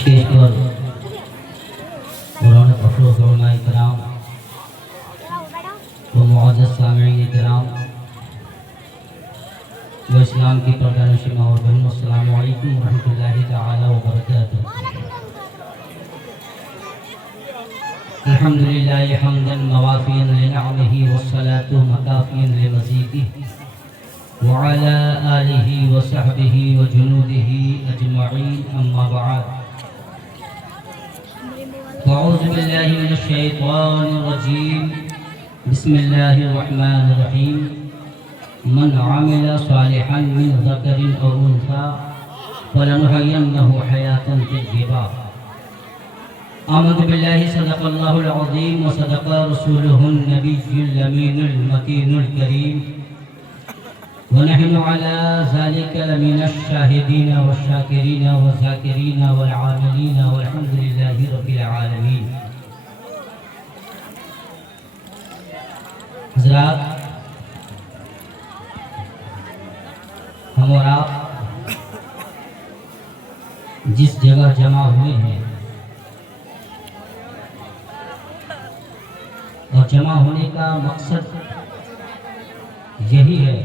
Stage پر رونق افروز علماء کرام و معزز سامعین کرام و اسلام کی پردہ نشینوں اور بہنوں، السلام علیکم ورحمۃ اللہ تعالی وبرکاتہ۔ الحمدللہ حمدا موافیا لنعمہ والصلاۃ مکافیا لمزیدہ وعلى آلہ وصحبہ وجنودہ اجمعین، اما بعد۔ اعوذ باللہ من الشیطان الرجیم، بسم اللہ الرحمن الرحیم۔ من عمل صالحا من ذکر او انثی فلنحینہ حیاۃ طیبہ۔ آمنت باللہ صدق اللہ العظیم وصدق رسولہ النبی الامین المتین الکریم، ونحن على ذلك لمن الشاهدين والشاكرين والذاكرين والعاملين والحمد لله رب العالمين۔ حضرات، ہم اور آپ جس جگہ جمع ہوئے ہیں اور جمع ہونے کا مقصد یہی ہے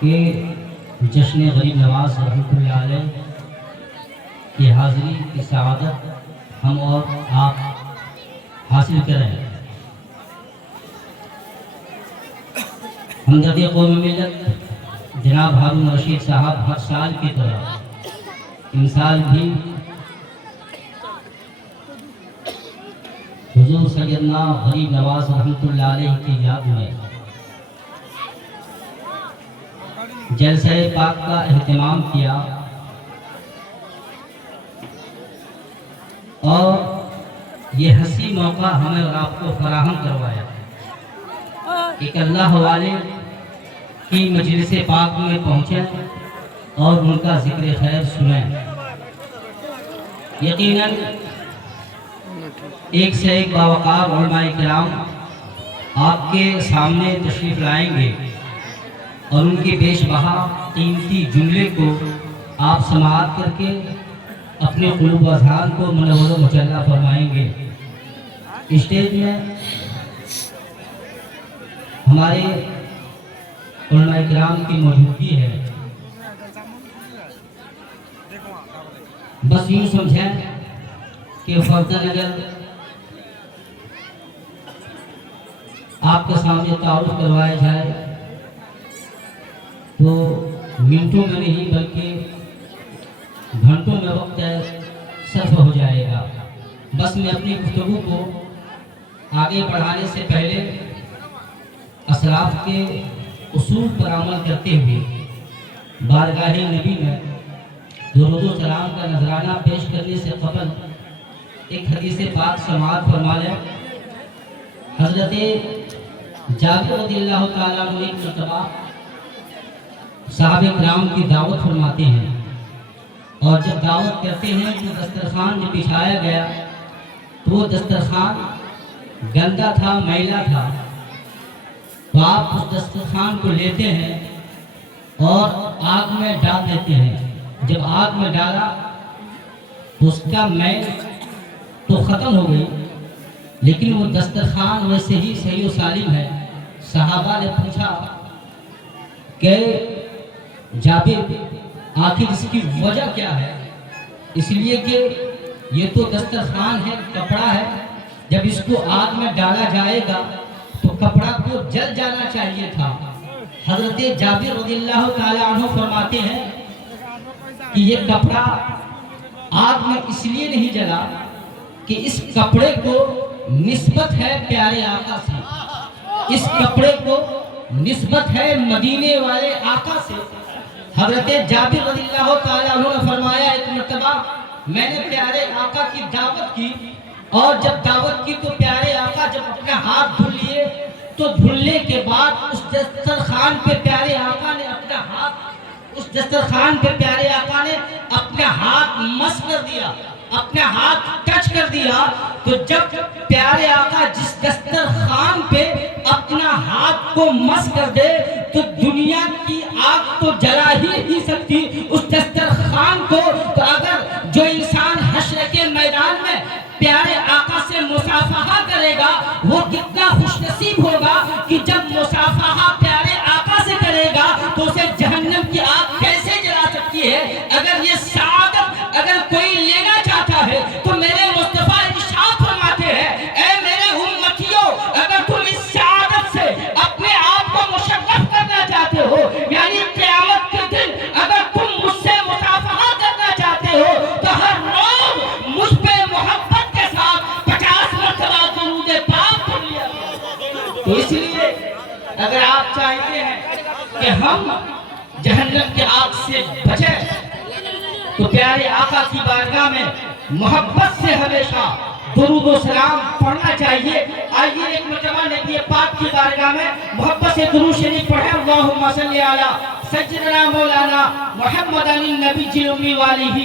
کہ جشن غریب نواز رحمۃ اللہ علیہ کی حاضری کی سعادت ہم اور آپ حاصل کریں۔ ہمدرد قوم ملت جناب ہارون رشید صاحب ہر سال کی طرح ان سال بھی حضور سیدنا غریب نواز رحمۃ اللہ علیہ کی یاد میں جلسہ پاک کا اہتمام کیا اور یہ ہنسی موقع ہمیں اور آپ کو فراہم کروایا کہ اللہ والے کی مجلس پاک میں پہنچیں اور ان کا ذکر خیر سنیں۔ یقیناً ایک سے ایک باوقار علماء کرام آپ کے سامنے تشریف لائیں گے اور ان کے بیش بہا قیمتی جملے کو آپ سماعت کر کے اپنے قلوب و اذہان کو منور و مجلہ فرمائیں گے۔ اسٹیج میں ہمارے علماء کرام کی موجودگی ہے، بس یوں سمجھیں کہ فرداً اگر آپ کے سامنے تعارف کروایا جائے تو منٹوں میں نہیں بلکہ گھنٹوں میں وقت صرف ہو جائے گا۔ بس میں اپنی گفتگو کو آگے بڑھانے سے پہلے اسلاف کے اصول پر عمل کرتے ہوئے بارگاہ نبی میں درود و سلام کا نذرانہ پیش کرنے سے قبل ایک حدیث پاک سماعت فرما لیں۔ حضرت جابر رضی اللہ تعالیٰ عنہ ایک مرتبہ صحابہ کرام کی دعوت فرماتے ہیں اور جب دعوت کرتے ہیں تو دسترخوان جب بچھایا گیا تو وہ دسترخوان گندا تھا، میلا تھا، تو آپ اس دسترخوان کو لیتے ہیں اور آگ میں ڈال دیتے ہیں۔ جب آگ میں ڈالا تو اس کا میل تو ختم ہو گئی، لیکن وہ دسترخوان ویسے ہی صحیح و سالم ہے۔ صحابہ نے پوچھا کہ جابر آخر اس کی وجہ کیا ہے؟ اس لیے کہ یہ تو دسترخوان ہے، کپڑا ہے، جب اس کو آگ میں ڈالا جائے گا تو کپڑا کو جل جانا چاہیے تھا۔ حضرت جابر رضی اللہ تعالی عنہ فرماتے ہیں کہ یہ کپڑا آگ میں اس لیے نہیں جلا کہ اس کپڑے کو نسبت ہے پیارے آقا سے، اس کپڑے کو نسبت ہے مدینے والے آقا سے۔ حضرت جابر رضی اللہ تعالیٰ عنہ نے فرمایا ایک مرتبہ میں نے پیارے آقا کی دعوت کی، اور جب دعوت کی تو پیارے آقا جب اپنے ہاتھ دھل لیے تو دھلنے کے بعد اس دسترخوان پہ پیارے آقا نے اپنا ہاتھ، اس دسترخوان پہ پیارے آقا نے اپنا ہاتھ مس کر دیا، اپنا ہاتھ ٹچ کر دیا۔ تو جب پیارے آقا جس دسترخوان پہ اپنا ہاتھ کو مس کر دے تو دنیا کی آگ تو جلا ہی نہیں سکتی، اس دسترخوان کہ ہم جہنم کے آگ سے بچیں تو پیارے آقا کی بارگاہ میں محبت سے ہمیشہ درود و سلام پڑھنا چاہیے. آئیے ایک مرتبہ نبی پاک کی بارگاہ میں محبت سے درود شریف پڑھیں. اللہم صلی علی سیدنا مولانا محمد النبی الامی وآلہ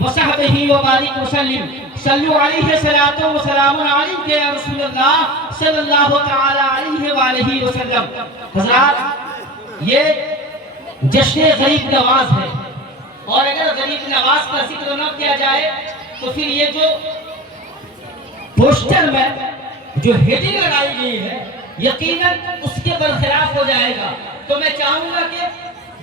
وصحبہ وبارک وسلم. صلو علیہ صلاۃ و سلام علیک یا رسول اللہ صلی اللہ تعالی علیہ وآلہ وسلم. حضرات یہ جشن غریب نواز ہے اور اگر غریب نواز کا ذکر نہ کیا جائے تو پھر یہ جو پوسٹر میں جو ہیڈنگ لگائی گئی ہے یقیناً اس کے برخلاف ہو جائے گا. تو میں چاہوں گا کہ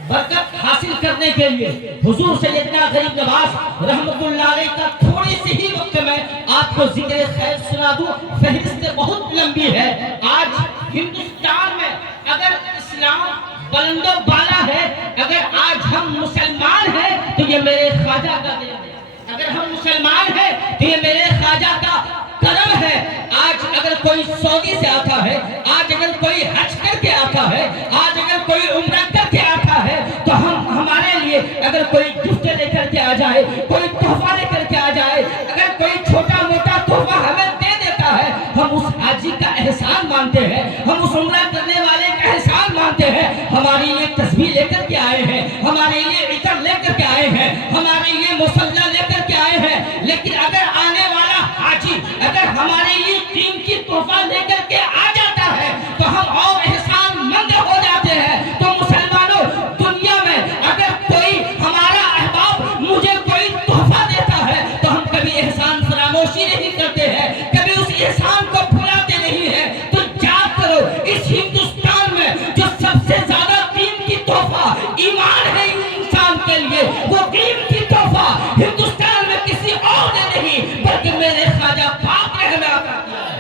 برکت حاصل کرنے کے لیے حضور سیدنا غریب نواز رحمت اللہ علیہ کا تھوڑی سی ہی وقت میں آپ کو ذکر خیر سنا دوں. فہرست بہت لمبی ہے. آج ہندوستان میں اگر اسلام بلند و بالا ہے, اگر آج ہم مسلمان ہیں تو یہ میرے خواجہ کا دین ہے. اگر ہم مسلمان ہیں تو یہ میرے خواجہ کا کرم ہے. آج اگر کوئی سعودی سے آتا ہے, آج اگر کوئی حج کر کے آتا ہے, آج اگر کوئی عمرہ کر کے آتا ہے تو ہمارے لیے اگر کوئی گفٹ لے کر کے آ جائے, کوئی تحفہ لے کر کے آ جائے, اگر کوئی چھوٹا موٹا تحفہ ہمیں دے دیتا ہے, ہم اس حاجی کا احسان مانتے ہیں, ہم اس عمرہ کرنے والے کا احسان مانتے ہیں. ہمارے لیے تسبیح لے کر کے آئے ہیں, ہمارے لیے عطر لے کر کے آئے ہیں, ہمارے لیے مصلی لے کر کے آئے ہیں. لیکن اگر آنے والا حاجی اگر ہمارے لیے قیمتی تحفہ لے کر کے آ جاتا ہے تو ہم اور احسان مند ہو جاتے ہیں. تو مسلمانوں, دنیا میں اگر کوئی ہمارا احباب مجھے کوئی تحفہ دیتا ہے تو ہم کبھی احسان فراموشی نہیں کرتے ہیں, کبھی اس احسان کو بھلاتے نہیں ہیں. تو یاد کرو اس ہندوستان میں جو سب سے زیادہ قیمتی تحفہ ایمان ہے انسان کے لیے, وہ قیمتی تحفہ ہندوستان میں کسی اور نے نہیں بلکہ میرے خواجہ پاک نے ہمیں عطا کیا ہے.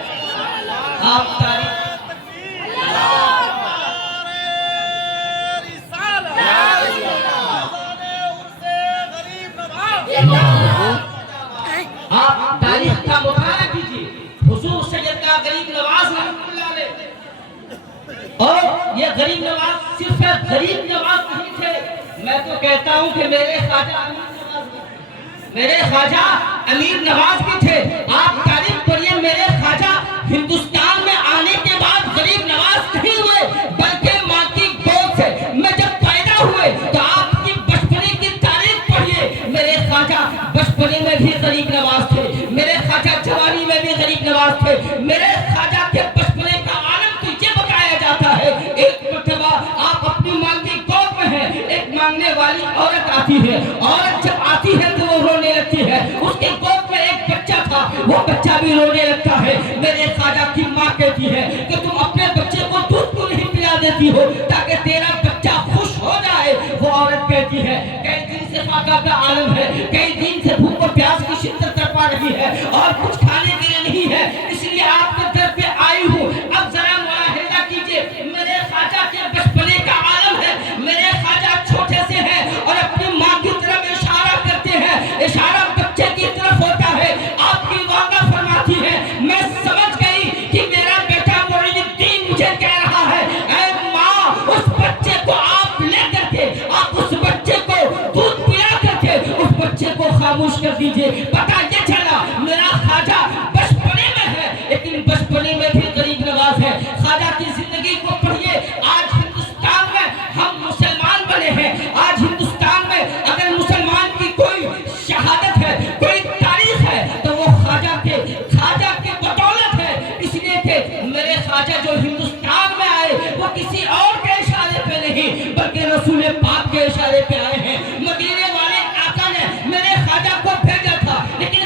آپ تاریخ آپ تاریخ کا مطالعہ کیجیے. حضور سیدنا غریب نواز رحمۃ اللہ علیہ, اور یہ غریب نواز صرف غریب نواز نہیں تھے. میں تو کہتا ہوں کہ میرے خواجہ امیر نواز بھی تھے. آپ تاریخ پڑھیے, میرے خواجہ ہندوستان میں آنے کے بعد غریب نواز نہیں ہوئے بلکہ ماں کی گود سے میں جب پیدا ہوئے تو آپ کی بچپنے کی تاریخ پڑھیے. میرے خواجہ بچپنے میں بھی غریب نواز تھے, میرے خواجہ جوانی میں بھی غریب نواز تھے. میرے خواجہ کے بچپنے کا عالم تو یہ بتایا جاتا ہے, ایک مرتبہ آپ اپنی ماں کی گود میں ہیں, ایک مانگنے والی عورت آتی ہے. عورت جب آتی ہے تو وہ رونے لگتی ہے. اس کے گود میں ایک بچہ تھا, وہ بچہ بھی رونے لگتا ہے. میرے خواجہ کی ماں کہتی ہے کہ تم اپنے بچے کو دودھ کیوں نہیں پلا دیتی ہو تاکہ تیرا بچہ خوش ہو جائے. وہ عورت کہتی ہے کئی دن سے فاقہ کا عالم ہے, کئی دن سے بھوک اور پیاس کی شدت تڑپا رہی ہے اور کچھ کھانے کے لیے نہیں ہے, اس لیے آپ کے گھر پہ آئی ہوں. اب ذرا ملاحظہ کیجئے, میرے خواجہ کے بچپنے کا عالم ہے. میرے خواجہ چھوٹے سے ہیں اور اپنی ماں کی طرف اشارہ کرتے ہیں, اشارہ بچے کی طرف ہوتا ہے. آپ کی والدہ فرماتی ہے میں سمجھ گئی کہ میرا بیٹا معین الدین مجھے کہہ رہا ہے اے ماں, اس بچے کو آپ لے کر کے آپ اس بچے کو دودھ پلا کر کے اس بچے کو خاموش کر دیجئے. پتہ یہ چلا میرا خواجہ بچپنے میں ہے لیکن بچپنے میں بھی غریب نواز ہے. خواجہ کی زندگی کو پڑھیے. آج ہندوستان میں ہم مسلمان بنے ہیں. آج ہندوستان میں اگر مسلمان کی کوئی شہادت ہے, کوئی تاریخ ہے تو وہ خواجہ کے بدولت ہے. اس لیے کہ میرے خواجہ جو ہندوستان میں آئے وہ کسی اور کے اشارے پہ نہیں بلکہ رسول پاک کے اشارے پہ آئے ہیں. مدینے والے آقا نے میرے خواجہ کو بھیجا تھا لیکن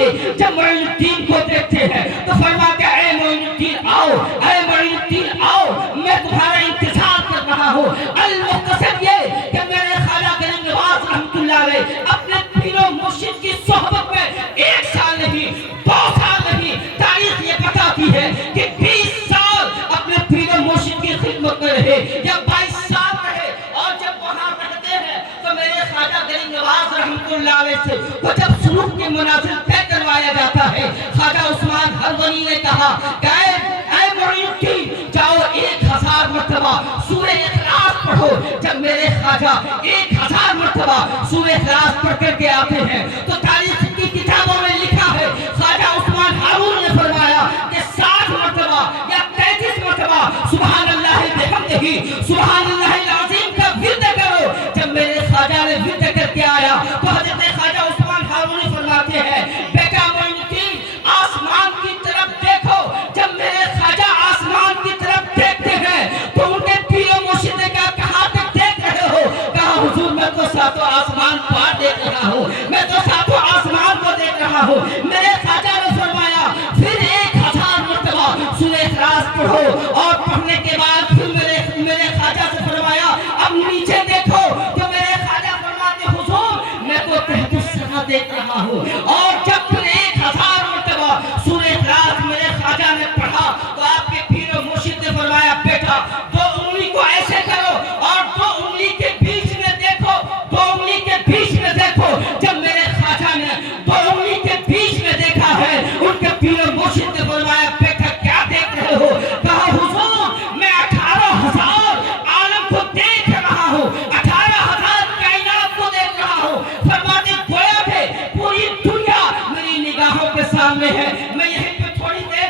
تھے جب معین الدین کو دیکھتے ہیں تو فرماتے ہیں اے معین الدین آؤ، اے معین الدین آؤ، میں تمہارا انتظار کر رہا ہوں۔ المختصر یہ کہ میرے خواجہ غریب نواز رحمۃ اللہ علیہ اپنے پیر و مرشد کی صحبت میں 1 سال نہیں 2 سال نہیں، تاریخ یہ بتاتی ہے کہ 20 سال اپنے پیر و مرشد کی خدمت میں رہے یا 22 سال رہے۔ اور جب وہاں رہتے ہیں تو میرے خواجہ غریب نواز رحمۃ اللہ علیہ سے وہ جب سلوک کے منازل طے کروایا جاتا ہے، خواجہ عثمان حلوانی نے کہا کہ اے معین الدین جاؤ 1000 مرتبہ سورہ اخلاص پڑھو۔ جب میرے خواجہ 1000 مرتبہ سورہ اخلاص پڑھ کر کے آتے ہیں تو تاریخ کی کتابوں میں لکھا ہے خواجہ عثمان ہارون نے فرمایا کہ 60 مرتبہ یا 33 مرتبہ سبحان اللہ بحمدہ سبحان اللہ العظیم کا ورد کرو۔ جب میرے خواجہ نے ورد کر کے آیا تو حضرت خواجہ عثمان ہارون فرماتے ہیں بیٹا معین الدین آسمان کی طرف دیکھو۔ جب میرے خواجہ آسمان کی طرف دیکھتے ہیں تو ان کے پیر و مرشد نے کہا کہاں تک دیکھ رہے ہو؟ کہا حضور میں تو ساتوں آسمان پار دیکھ رہا ہوں، میں تو ساتوں آسمان کو دیکھ رہا ہوں۔ میرے خواجہ نے فرمایا پھر 1000 مرتبہ سورہ اخلاص پڑھو، اور پڑھنے کے بعد پھر میرے خواجہ سے فرمایا اب نیچے دیکھو۔ تو میرے خواجہ فرماتے حضور میں تو تحت السما دیکھ رہا ہوں۔ اور جب پھر 1000 مرتبہ سورہ اخلاص میرے خواجہ نے پڑھا تو آپ کے پیر و مرشد نے فرمایا بیٹا 2 انگلی کو ایسے کرو اور 2 انگلی کے بیچ میں دیکھو، 2 انگلی کے بیچ میں دیکھو۔ جب میرے خواجہ نے 2 انگلی کے بیچ میں دیکھا ہے ان کے پیر و مرشد نے فرمایا بیٹا کیا دیکھ رہے ہو؟ کہا حضور میں 18,000 عالم کو دیکھ رہا ہوں، 18,000 کائنات کو دیکھ رہا ہوں۔ فرماتے گویا کہ پوری دنیا میری نگاہوں کے سامنے ہے۔ میں یہیں پہ تھوڑی دیر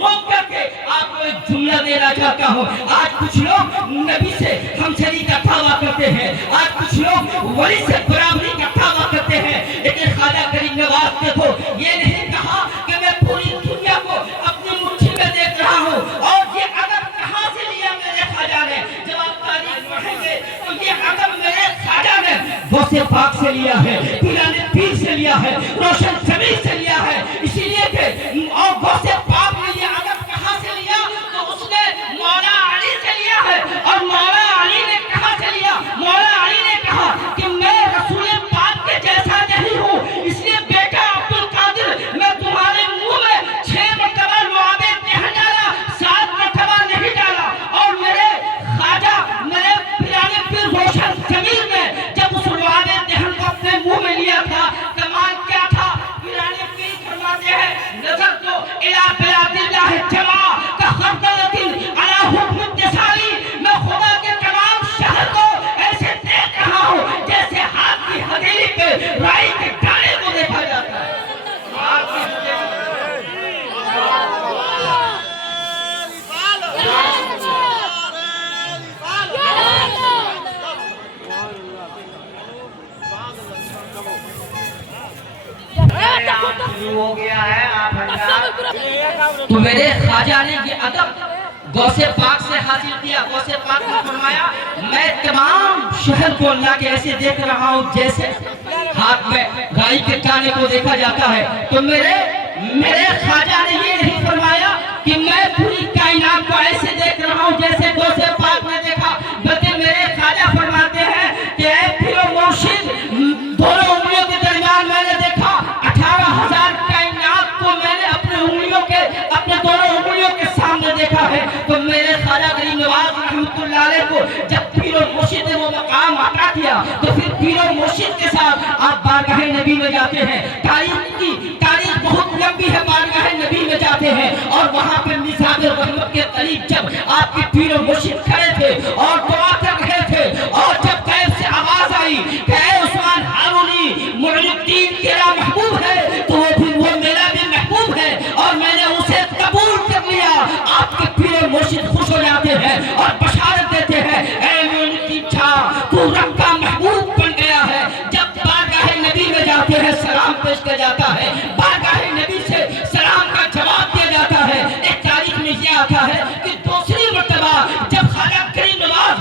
روک کر کے آپ کو ایک جملہ دینا چاہتا ہوں۔ آج کچھ لوگ نبی سے ہمشری کا دعویٰ کرتے ہیں، آج کچھ لوگ ولی سے برابری کا دعویٰ کرتے ہیں، لیکن خواجہ غریب نواز دیکھو یہ نہیں کہا کہ میں پوری دنیا کو اپنی مٹھی میں دیکھ رہا ہوں۔ اور یہ ادب کہاں سے لیا میرے خواجہ نے؟ جب آپ تاریخ پڑھیں گے تو یہ ادب میرے خواجہ نے غوث پاک سے لیا ہے، پیران پیر سے لیا ہے، روشن ضمیر سے لیا ہے۔ اسی لیے کہ اور غوث پاک نے یہ ادب کہاں سے لیا تو اس نے مولا علی سے لیا ہے۔ اور مولا علی نے کہاں سے لیا؟ مولا علی نے کہا کہ میں رسول پاک کے جیسا نہیں ہوں، اس لیے بیٹا عبد القادر میں تمہارے منہ میں 6 مرتبہ لعاب دہن ڈالا، 7 مرتبہ نہیں ڈالا۔ اور میرے خواجہ میرے پیران پیر روشن ضمیر نے جب اس لعاب دہن کو اپنے منہ میں لیا تھا کمال کیا تھا؟ پیران پیر فرماتے ہیں نظر تو الہ بلاد اللہ جمع کا خردلۃ علی حکم اتصالی، میں خدا کے تمام شہر کو ایسے دیکھ رہا ہوں جیسے ہاتھ کی ہتھیلی پہ رائی کے دانے کو دیکھا جاتا ہے۔ ہو گیا ہے تو میرے خواجہ نے یہ ادب غوث پاک سے حاصل کیا۔ غوث پاک نے فرمایا میں تمام شہر کو اللہ کے ایسے دیکھ رہا ہوں جیسے ہاتھ میں گائے کے کانے کو دیکھا جاتا ہے۔ تو میرے خواجہ نے یہ نہیں فرمایا کہ میں پوری کائنات کو ایسے دیکھ رہا ہوں جیسے غوث پاک نے دیکھا، بلکہ میرے خواجہ فرماتے ہیں کہ اے پیر و مرشد دونوں انگلیوں کے درمیان میں نے دیکھا 18,000 کائنات کو میں نے اپنے دونوں انگلیوں کے سامنے دیکھا ہے۔ تو میرے خواجہ غریب نواز رحمۃ اللہ علیہ کو جب پیر و مرشد نے وہ مقام عطا کیا تو پھر پیر و مرشد کے ساتھ آپ بارگاہ نبی میں جاتے ہیں۔ تاریخ بہت لمبی ہے، بارگاہ نبی میں جاتے ہیں اور وہاں پہ مزاج رحمت کے قریب جب آپ کے پیر و مرشد کھڑے تھے اور دعا کر رہے تھے، اور جب غیب سے آواز آئی کہ اے عثمان ہارونی معین الدین تیرا محبوب ہے، تو وہ میرا بھی محبوب ہے اور میں نے اسے قبول کر لیا۔ آپ کے پیر و مرشد خوش ہو جاتے ہیں اور بشارت دیتے ہیں اے معین الدین تو رب کا محبوب بن گیا ہے۔ جب بارگاہ نبی میں جاتے ہیں سلام پیش کیا جاتا ہے، بارگاہ نبی سے سلام کا جواب دیا جاتا ہے۔ ایک تاریخ میں یہ آتا ہے کہ دوسری مرتبہ جب خواجہ غریب نواز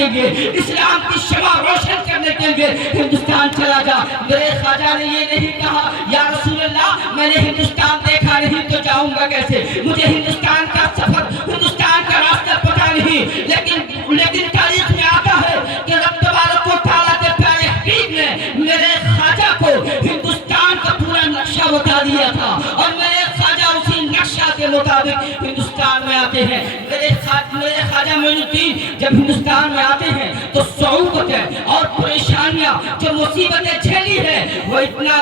کے لیے, اسلام کی شمع روشن کرنے کے لیے ہندوستان چلا جا. میرے خواجہ نے یہ نہیں کہا یا رسول اللہ میں نے ہندوستان دیکھا نہیں تو جاؤں گا کیسے, مجھے ہندوستان کا سفر, ہندوستان کا راستہ پتہ نہیں, لیکن تاریخ میں آتا ہے کہ رب تبارک و تعالیٰ کے پیارے حبیب نے میرے خواجہ کو ہندوستان کا پورا نقشہ بتا دیا تھا, اور میرے خواجہ اسی نقشہ کے مطابق ہندوستان میں آتے ہیں. میرے خواجہ معین الدین جب ہندوستان میں آتے ہیں تو صعوبتیں اور پریشانیاں جو مصیبتیں جھیلی ہے وہ اتنا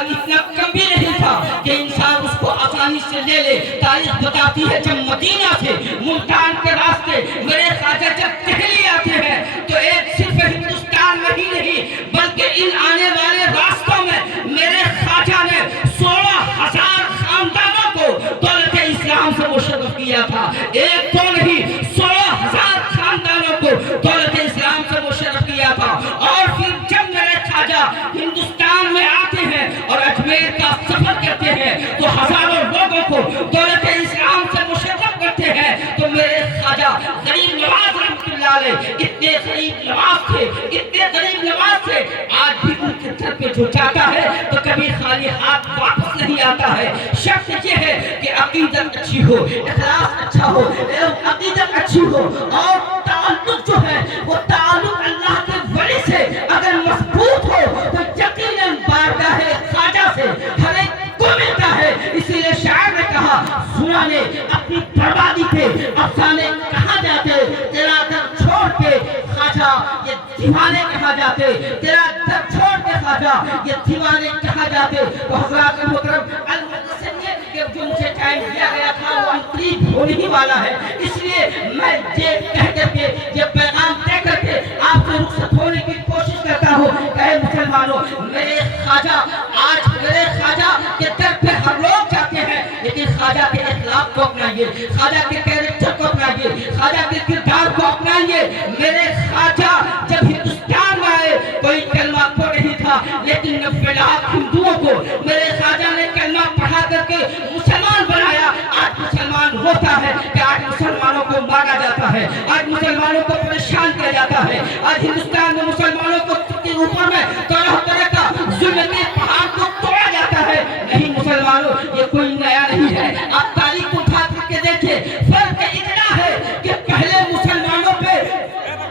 کم بھی نہیں تھا کہ انسان اس کو آسانی سے لے لے. تاریخ بتاتی ہے جب مدینہ سے ملتان کے راستے میرے خواجہ جب دہلی آتے ہیں تو ایک صرف ہندوستان میں ہی نہیں بلکہ ان آنے والے راستوں میں میرے خواجہ نے 16,000 خاندانوں کو دولت اسلام سے مشرف کیا تھا. ایک تو نہیں 16,000 خاندانوں کو دولت اسلام سے مشرف کیا تھا. اور پھر جب میرے خواجہ ہندوستان میں آتے ہیں اور اجمیر کا سفر کرتے ہیں تو ہزاروں لوگوں کو دولت اسلام سے مشرف کرتے ہیں. تو میرے خواجہ غریب نواز رحمۃ اللہ علیہ اتنے غریب نواز تھے, آج بھی ان کے گھر پہ جو جاتا ہے تو کبھی خالی ہاتھ واپس نہیں آتا ہے. شرط یہ ہے کہ عقیدت اچھی ہو, اخلاص اچھا ہو, عقیدت اچھی ہو, اور تعلق جو ہے وہ تعلق اللہ کے ولی سے اگر مضبوط ہو تو یقیناً بارگاہ خواجہ سے ہر ایک کو ملتا ہے. اسی لیے شاعر نے کہا سنا نے اپنی بربادی پہ افسانے کہاں جاتے, تیرا در چھوڑ کے خواجہ یہ دیوانے کہاں جاتے, تیرا در چھوڑ کے خواجہ یہ دیوانے کہاں جاتے. تو حضرات محترم جو مجھے ٹائم دیا گیا تھا وہ قریب ہونے ہی والا ہے, اس لیے میں یہ کہہ کر کے یہ پیغام دے کر کے آپ سے رخصت ہونے کی کوشش کرتا ہوں کہ اے مسلمانوں, میرے خواجہ آج میرے خواجہ کے در پہ ہم لوگ جاتے ہیں, لیکن خواجہ کے اخلاق کو اپنائیے, خواجہ کے کیریکٹر کو اپنائیے, خواجہ کے کردار کو اپنائیے. میرے خواجہ جب ہندوستان میں آئے کوئی کلمہ کو نہیں تھا, لیکن 90 لاکھ ہندوؤں کو میرے خواجہ نے کلمہ پڑھا کر کے مسلمان بنایا. آج مسلمان ہوتا ہے کہ آج مسلمانوں کو مارا جاتا ہے, آج مسلمانوں کو پریشان کیا جاتا ہے, آج ہندوستان میں مسلمانوں کو کے اوپر میں طرح طرح کا ظلم کے پہاڑ کو توڑا جاتا ہے. نہیں مسلمانوں, یہ کوئی نیا نہیں ہے, آپ تاریخ کو اٹھا کر کے دیکھیں. فرق اتنا ہے کہ پہلے مسلمانوں پہ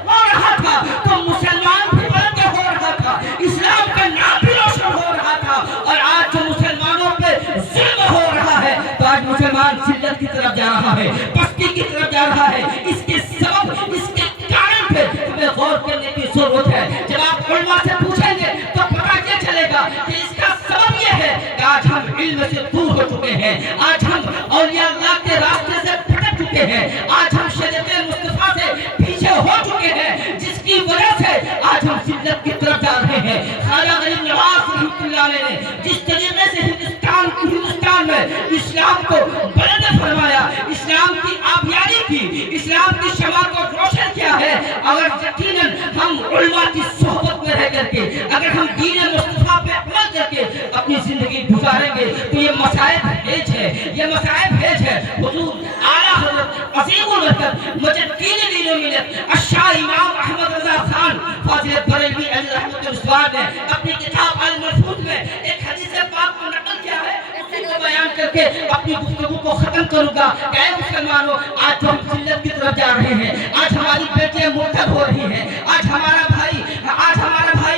ہو رہا تھا تو مسلمان بھی بلند ہو رہا تھا, اسلام کا نام بھی روشن ہو رہا تھا, اور آج جو مسلمانوں پہ ظلم ہو رہا ہے تو آج مسلمان ذلت کی طرف جا رہا ہے, پستی کی طرف جا رہا ہے. اس کے سبب, اس کے کارن پہ ہمیں غور کرنے کی ضرورت ہے. جب آپ علماء سے پوچھیں گے تو پتہ یہ چلے گا کہ اس کا سبب یہ ہے کہ آج ہم علم سے دور ہو چکے ہیں, آج ہم اولیاء اللہ کے راستے سے بھٹک چکے ہیں, آج ہم شریعت مصطفیٰ سے پیچھے ہو چکے ہیں, جس کی وجہ سے آج ہم ذلت کی طرف جا رہے ہیں. خواجہ غریب نواز رحمۃ اللہ علیہ نے جس طریقے سے ہندوستان میں اسلام کو بلند فرمایا, اسلام کی آبیاری کی, اسلام کی شمع کو روشن کیا ہے, اگر یقیناً ہم علماء کی صحبت میں رہ کر کے اگر ہم دین مصطفیٰ پہ عمل کر کے اپنی زندگی گزاریں گے تو یہ مسائب بھیج ہے, یہ مسائب بھیج ہے. حضور اعلیٰ حضرت عظیم البرکت مجدین دین و ملت الشاہ امام احمد رضا خان فاضل بریلوی علیہ رحمۃ اللہ نے اپنی کتاب الملفوظ میں ایک حدیث پاک کو نقل کیا ہے, اسی کو بیان کر کے اپنی گفتگو کو ختم کروں گا. کہ اے مسلمانوں, آج ہم ذلت کی طرف جا رہے ہیں, آج ہماری بیٹیاں مرتد ہو رہی ہیں, آج ہمارا بھائی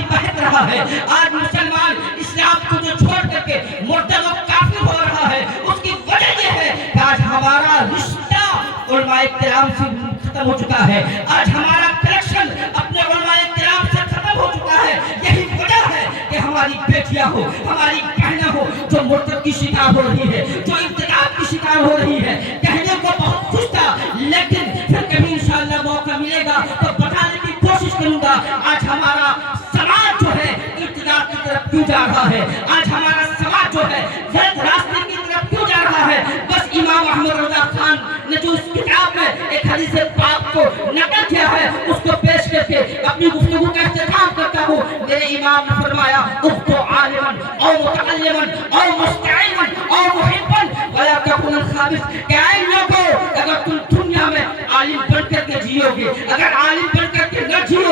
بہک رہا ہے, آج مسلمان اسلام کو جو چھوڑ کر کے مرتد و کافر ہو رہا ہے, اس کی وجہ یہ ہے کہ آج ہمارا رشتہ علماء کرام سے ختم ہو چکا ہے, آج ہمارا کنیکشن اپنے علماء کرام سے ختم ہو چکا ہے. یہی وجہ ہے کہ ہماری بیٹیاں ہو, ہماری بہنیں ہو جو مرتد کی شکار ہو رہی ہے, جو ارتکاب کی شکار ہو رہی ہے. کہنے کو بہت خوش تھا, لیکن پھر کبھی انشاءاللہ موقع ملے گا تو بتانے کی کوشش کروں گا. آج ہمارا سماج جو ہے ارتکاب کی طرف کیوں جا رہا ہے, آج ہمارا سماج جو ہے غلط راستے کی طرف کیوں جا رہا ہے. بس امام احمد رضا خان نے جو اس کتاب میں ایک حدیث پاک کو نقل کیا ہے اس کو پیش کر کے اپنی گفتگو کا اختتام کرتا ہوں. میرے امام نے فرمایا اختو عالمن او متعلمن او مستعلمن او محبن ولا تکن الخابث. کہ اے لوگوں, اگر تم دنیا میں عالم بن کر کے جیو گے, اگر عالم بن کر کے نہ جیو